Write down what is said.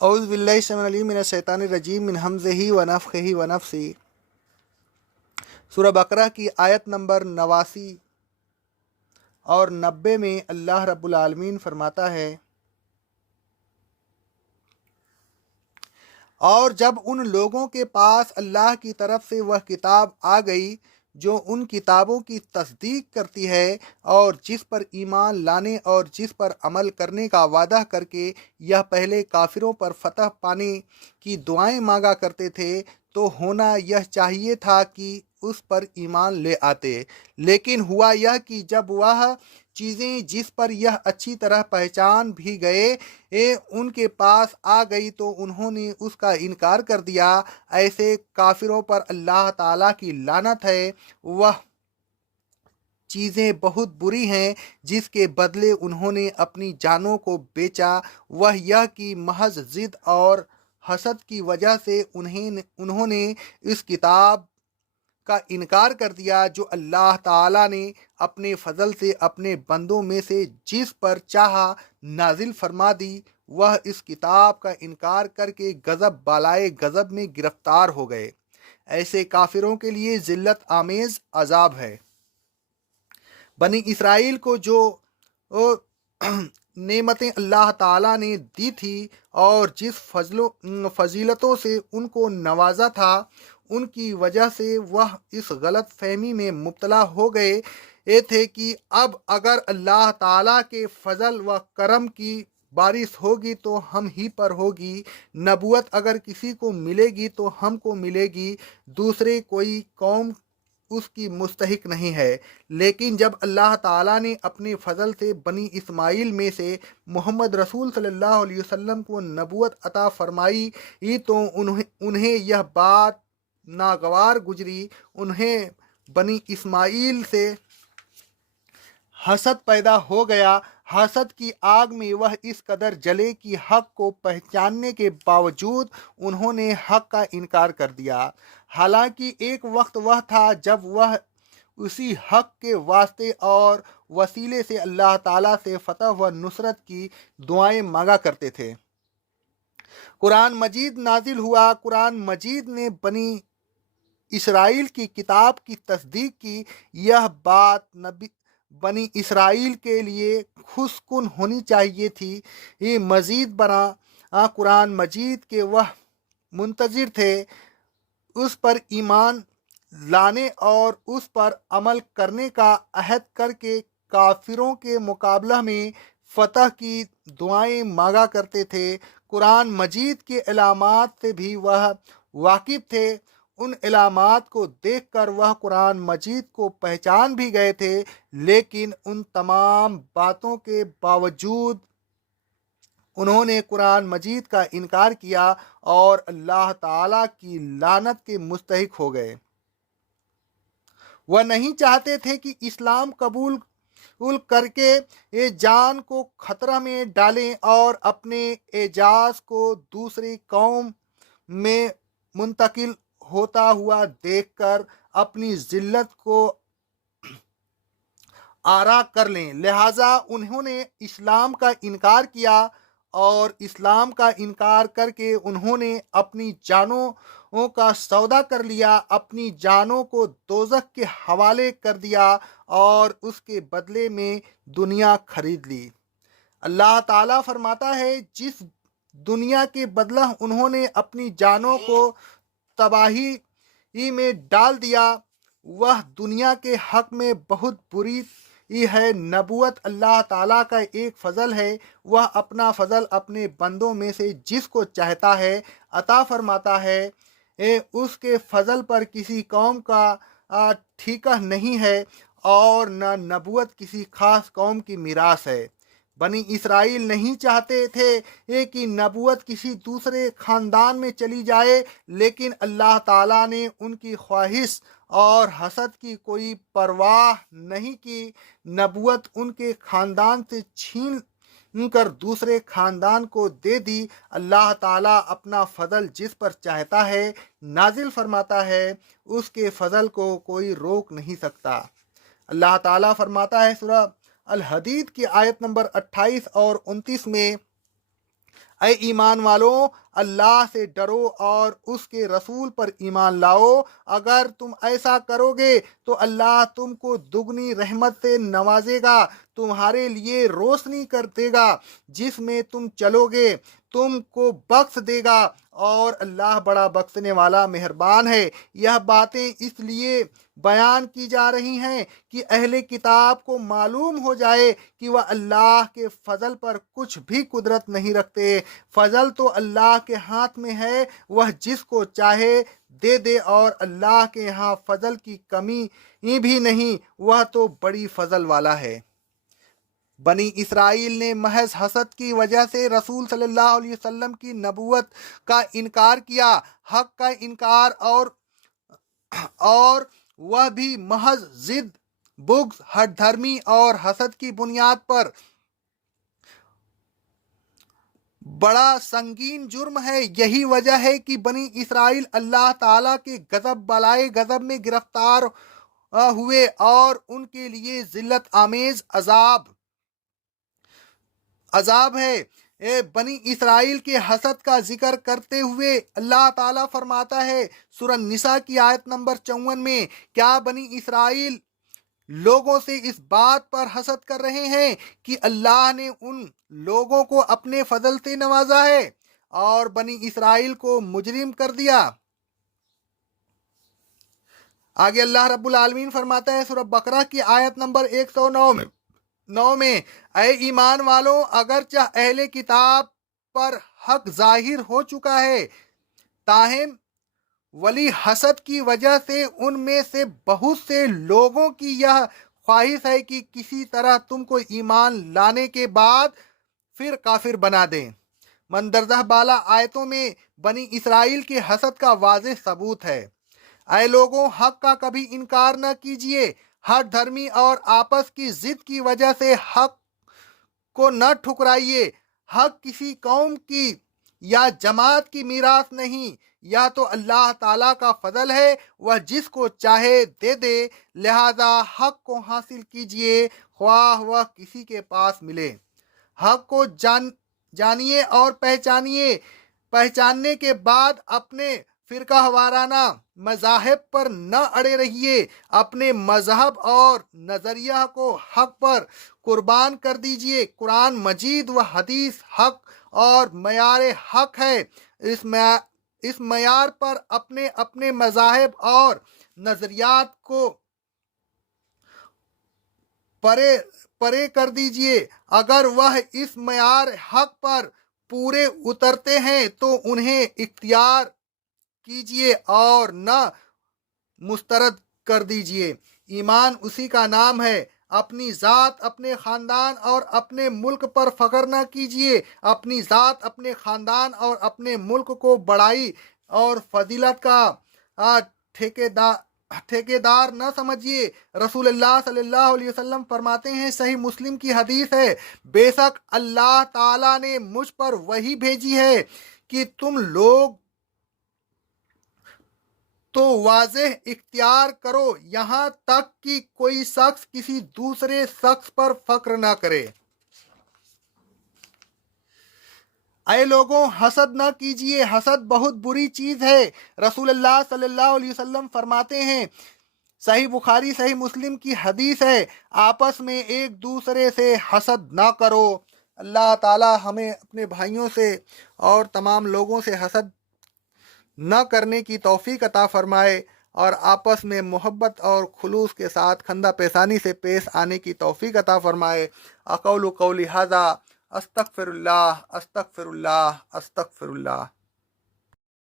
اعوذ باللہ السمیع العلیم من الشیطان الرجیم من ہمزہ ونفخہ ونفثہ۔ سورہ بقرہ کی آیت نمبر 89 اور 90 میں اللہ رب العالمین فرماتا ہے، اور جب ان لوگوں کے پاس اللہ کی طرف سے وہ کتاب آ گئی جو ان کتابوں کی تصدیق کرتی ہے اور جس پر ایمان لانے اور جس پر عمل کرنے کا وعدہ کر کے یہ پہلے کافروں پر فتح پانے کی دعائیں مانگا کرتے تھے، تو ہونا یہ چاہیے تھا کہ اس پر ایمان لے آتے، لیکن ہوا یہ کہ جب وہ چیزیں جس پر یہ اچھی طرح پہچان بھی گئے ان کے پاس آ گئی تو انہوں نے اس کا انکار کر دیا۔ ایسے کافروں پر اللہ تعالیٰ کی لعنت ہے، وہ چیزیں بہت بری ہیں جس کے بدلے انہوں نے اپنی جانوں کو بیچا، وہ یہ کہ محض ضد اور حسد کی وجہ سے انہوں نے اس کتاب کا انکار کر دیا جو اللہ تعالیٰ نے اپنے فضل سے اپنے بندوں میں سے جس پر چاہا نازل فرما دی۔ وہ اس کتاب کا انکار کر کے غضب بالائے غضب میں گرفتار ہو گئے۔ ایسے کافروں کے لیے ذلت آمیز عذاب ہے۔ بنی اسرائیل کو جو نعمتیں اللہ تعالیٰ نے دی تھی اور جس فضیلتوں سے ان کو نوازا تھا، ان کی وجہ سے وہ اس غلط فہمی میں مبتلا ہو گئے تھے کہ اب اگر اللہ تعالیٰ کے فضل و کرم کی بارش ہوگی تو ہم ہی پر ہوگی، نبوت اگر کسی کو ملے گی تو ہم کو ملے گی، دوسرے کوئی قوم اس کی مستحق نہیں ہے۔ لیکن جب اللہ تعالیٰ نے اپنے فضل سے بنی اسماعیل میں سے محمد رسول صلی اللہ علیہ وسلم کو نبوت عطا فرمائی تو انہیں یہ بات ناگوار گزری، انہیں بنی اسماعیل سے حسد پیدا ہو گیا۔ حسد کی آگ میں وہ اس قدر جلے کہ حق کو پہچاننے کے باوجود انہوں نے حق کا انکار کر دیا، حالانکہ ایک وقت وہ تھا جب وہ اسی حق کے واسطے اور وسیلے سے اللہ تعالیٰ سے فتح و نصرت کی دعائیں مانگا کرتے تھے۔ قرآن مجید نازل ہوا۔ قرآن مجید نے بنی اسرائیل کی کتاب کی تصدیق کی۔ یہ بات بنی اسرائیل کے لیے خوش کن ہونی چاہیے تھی۔ یہ مزید برآں قرآن مجید کے وہ منتظر تھے اس پر ایمان لانے اور اس پر عمل کرنے کا عہد کر کے کافروں کے مقابلہ میں فتح کی دعائیں مانگا کرتے تھے۔ قرآن مجید کے علامات سے بھی وہ واقف تھے۔ ان علامات کو دیکھ کر وہ قرآن مجید کو پہچان بھی گئے تھے، لیکن ان تمام باتوں کے باوجود انہوں نے قرآن مجید کا انکار کیا اور اللہ تعالیٰ کی لعنت کے مستحق ہو گئے۔ وہ نہیں چاہتے تھے کہ اسلام قبول کر کے جان کو خطرہ میں ڈالیں اور اپنے اعجاز کو دوسری قوم میں منتقل ہوتا ہوا دیکھ کر اپنی ذلت کو آرا کر لیں، لہٰذا انہوں نے اسلام کا انکار کیا اور اسلام کا انکار کر کے انہوں نے اپنی جانوں کا سودا کر لیا، اپنی جانوں کو دوزخ کے حوالے کر دیا اور اس کے بدلے میں دنیا خرید لی۔ اللہ تعالیٰ فرماتا ہے، جس دنیا کے بدلہ انہوں نے اپنی جانوں کو تباہی میں ڈال دیا، وہ دنیا کے حق میں بہت بری ہے۔ نبوت اللہ تعالیٰ کا ایک فضل ہے، وہ اپنا فضل اپنے بندوں میں سے جس کو چاہتا ہے عطا فرماتا ہے۔ اس کے فضل پر کسی قوم کا ٹھیکہ نہیں ہے اور نہ نبوت کسی خاص قوم کی میراث ہے۔ بنی اسرائیل نہیں چاہتے تھے کہ نبوت کسی دوسرے خاندان میں چلی جائے، لیکن اللہ تعالیٰ نے ان کی خواہش اور حسد کی کوئی پرواہ نہیں کی، نبوت ان کے خاندان سے چھین کر دوسرے خاندان کو دے دی۔ اللہ تعالیٰ اپنا فضل جس پر چاہتا ہے نازل فرماتا ہے، اس کے فضل کو کوئی روک نہیں سکتا۔ اللہ تعالیٰ فرماتا ہے سورہ الحدید کی آیت نمبر 28 اور 29 میں، اے ایمان والوں، اللہ سے ڈرو اور اس کے رسول پر ایمان لاؤ۔ اگر تم ایسا کرو گے تو اللہ تم کو دگنی رحمت سے نوازے گا، تمہارے لیے روشنی کر دے گا، جس میں تم چلو گے تم کو بخش دے گا، اور اللہ بڑا بخشنے والا مہربان ہے۔ یہ باتیں اس لیے بیان کی جا رہی ہیں کہ اہل کتاب کو معلوم ہو جائے کہ وہ اللہ کے فضل پر کچھ بھی قدرت نہیں رکھتے۔ فضل تو اللہ کے ہاتھ میں ہے، وہ جس کو چاہے دے دے، اور اللہ کے ہاں فضل کی کمی بھی نہیں، وہ تو بڑی فضل والا ہے۔ بنی اسرائیل نے محض حسد کی وجہ سے رسول صلی اللہ علیہ وسلم کی نبوت کا انکار کیا، حق کا انکار، اور وہ بھی محض ضد، بغض، ہٹ دھرمی اور حسد کی بنیاد پر۔ بڑا سنگین جرم ہے۔ یہی وجہ ہے کہ بنی اسرائیل اللہ تعالیٰ کے غضب بالائے غضب میں گرفتار ہوئے، اور ان کے لیے ذلت آمیز عذاب ہے۔ بنی اسرائیل کے حسد کا ذکر کرتے ہوئے اللہ تعالیٰ فرماتا ہے سورہ نساء کی آیت نمبر 54 میں، کیا بنی اسرائیل لوگوں سے اس بات پر حسد کر رہے ہیں کہ اللہ نے ان لوگوں کو اپنے فضل سے نوازا ہے اور بنی اسرائیل کو مجرم کر دیا؟ آگے اللہ رب العالمین فرماتا ہے سورہ بقرہ کی آیت نمبر 109 میں، اے ایمان والوں، اگرچہ اہل کتاب پر حق ظاہر ہو چکا ہے، تاہم ولی حسد کی وجہ سے ان میں سے بہت سے لوگوں کی یہ خواہش ہے کہ کسی طرح تم کو ایمان لانے کے بعد پھر کافر بنا دیں۔ مندرجہ بالا آیتوں میں بنی اسرائیل کے حسد کا واضح ثبوت ہے۔ اے لوگوں، حق کا کبھی انکار نہ کیجیے۔ ہر دھرمی اور آپس کی ضد کی وجہ سے حق کو نہ ٹھکرائیے۔ حق کسی قوم کی یا جماعت کی میراث نہیں، یا تو اللہ تعالیٰ کا فضل ہے، وہ جس کو چاہے دے دے، لہذا حق کو حاصل کیجیے خواہ وہ کسی کے پاس ملے۔ حق کو جانیے اور پہچاننے کے بعد اپنے فرقہ وارانہ مذاہب پر نہ اڑے رہیے۔ اپنے مذہب اور نظریہ کو حق پر قربان کر دیجیے۔ قرآن مجید و حدیث حق اور معیار حق ہے۔ اس معیار پر اپنے مذاہب اور نظریات کو پرے کر دیجیے۔ اگر وہ اس معیار حق پر پورے اترتے ہیں تو انہیں اختیار کیجیے اور نہ مسترد کر دیجیے۔ ایمان اسی کا نام ہے۔ اپنی ذات، اپنے خاندان اور اپنے ملک پر فخر نہ کیجیے۔ اپنی ذات، اپنے خاندان اور اپنے ملک کو بڑائی اور فضیلت کا ٹھیکیدار نہ سمجھیے۔ رسول اللہ صلی اللہ علیہ وسلم فرماتے ہیں، صحیح مسلم کی حدیث ہے، بے شک اللہ تعالیٰ نے مجھ پر وحی بھیجی ہے کہ تم لوگ تو واضح اختیار کرو یہاں تک کہ کوئی شخص کسی دوسرے شخص پر فخر نہ کرے۔ اے لوگوں، حسد نہ کیجیے، حسد بہت بری چیز ہے۔ رسول اللہ صلی اللہ علیہ وسلم فرماتے ہیں، صحیح بخاری صحیح مسلم کی حدیث ہے، آپس میں ایک دوسرے سے حسد نہ کرو۔ اللہ تعالی ہمیں اپنے بھائیوں سے اور تمام لوگوں سے حسد نہ کرنے کی توفیق عطا فرمائے، اور آپس میں محبت اور خلوص کے ساتھ خندہ پیشانی سے پیش آنے کی توفیق عطا فرمائے۔ اقول قولی ھذا، استغفر اللہ، استغفر اللہ، استغفر اللہ۔